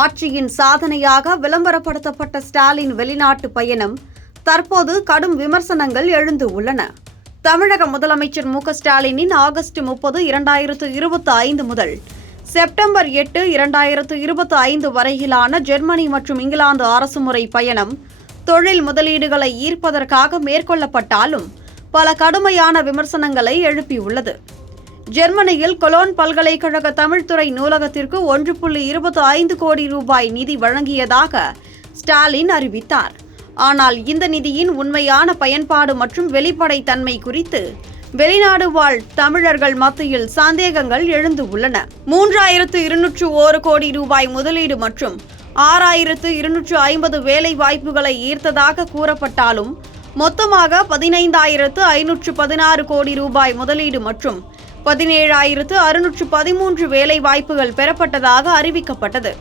ஆட்சியின் சாதனையாக விளம்பரப்படுத்தப்பட்ட ஸ்டாலின் வெளிநாட்டு பயணம். தற்போது கடும் விமர்சனங்கள் எழுந்து உள்ளன. தமிழக முதலமைச்சர் மு ஸ்டாலினின் ஆகஸ்ட் முப்பது இரண்டாயிரத்து இருபத்தி ஐந்து முதல் செப்டம்பர் எட்டு இரண்டாயிரத்து இருபத்தி ஐந்து வரையிலான ஜெர்மனி மற்றும் இங்கிலாந்து அரசுமுறை பயணம் தொழில் முதலீடுகளை ஈர்ப்பதற்காக மேற்கொள்ளப்பட்டாலும் பல கடுமையான விமர்சனங்களை எழுப்பியுள்ளது. ஜெர்மனியில் கொலோன் பல்கலைக்கழக தமிழ்துறை நூலகத்திற்கு ஒன்று புள்ளி இருபத்தி ஐந்து கோடி ரூபாய் நிதி வழங்கியதாக ஸ்டாலின் அறிவித்தார். ஆனால் இந்த நிதியின் உண்மையான பயன்பாடு மற்றும் வெளிப்படைத்தன்மை குறித்து வெளிநாடு வாழ் தமிழர்கள் மத்தியில் சந்தேகங்கள் எழுந்து உள்ளன. மூன்றாயிரத்து இருநூற்று ஒரு கோடி ரூபாய் முதலீடு மற்றும் ஆறாயிரத்து இருநூற்று ஐம்பது வேலை வாய்ப்புகளை ஈர்த்ததாக கூறப்பட்டாலும் மொத்தமாக பதினைந்தாயிரத்து ஐநூற்று பதினாறு கோடி ரூபாய் முதலீடு மற்றும் பதினேழாயிரத்து அறுநூற்று பதிமூன்று வேலை வாய்ப்புகள் பெறப்பட்டதாக அறிவிக்கப்பட்டது.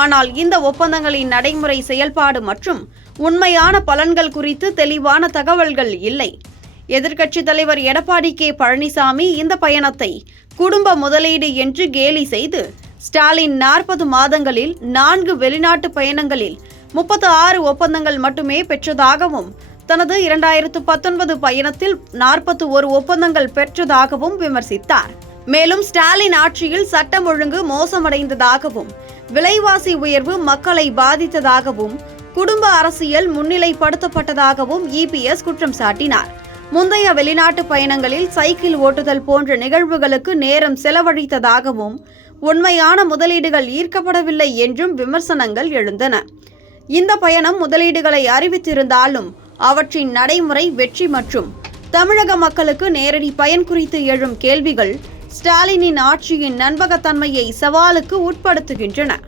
ஆனால் இந்த ஒப்பந்தங்களின் நடைமுறை செயல்பாடு மற்றும் உண்மையான பலன்கள் குறித்து தெளிவான தகவல்கள் இல்லை. எதிர்க்கட்சித் தலைவர் எடப்பாடி கே பழனிசாமி இந்த பயணத்தை குடும்ப முதலீடு என்று கேலி செய்து ஸ்டாலின் நாற்பது மாதங்களில் நான்கு வெளிநாட்டு பயணங்களில் முப்பத்து ஆறு ஒப்பந்தங்கள் மட்டுமே பெற்றதாகவும் தனது இரண்டாயிரத்து பத்தொன்பது பயணத்தில் நாற்பத்தி ஒரு ஒப்பந்தங்கள் பெற்றதாகவும் விமர்சித்தார். மேலும் ஸ்டாலின் ஆட்சியில் சட்டம் ஒழுங்கு மோசமடைந்ததாகவும் விலைவாசி உயர்வு மக்களை பாதித்ததாகவும் குடும்ப அரசியல் முன்னிலைப்படுத்தப்பட்டதாகவும் இபிஎஸ் குற்றம் சாட்டினார். முந்தைய வெளிநாட்டு பயணங்களில் சைக்கிள் ஓட்டுதல் போன்ற நிகழ்வுகளுக்கு நேரம் செலவழித்ததாகவும் உண்மையான முதலீடுகள் ஈர்க்கப்படவில்லை என்றும் விமர்சனங்கள் எழுந்தன. இந்த பயணம் முதலீடுகளை அறிவித்திருந்தாலும் அவற்றின் நடைமுறை வெற்றி மற்றும் தமிழக மக்களுக்கு நேரடி பயன் குறித்து எழும் கேள்விகள் ஸ்டாலினின் ஆட்சியின் நண்பகத்தன்மையை சவாலுக்கு உட்படுத்துகின்றன.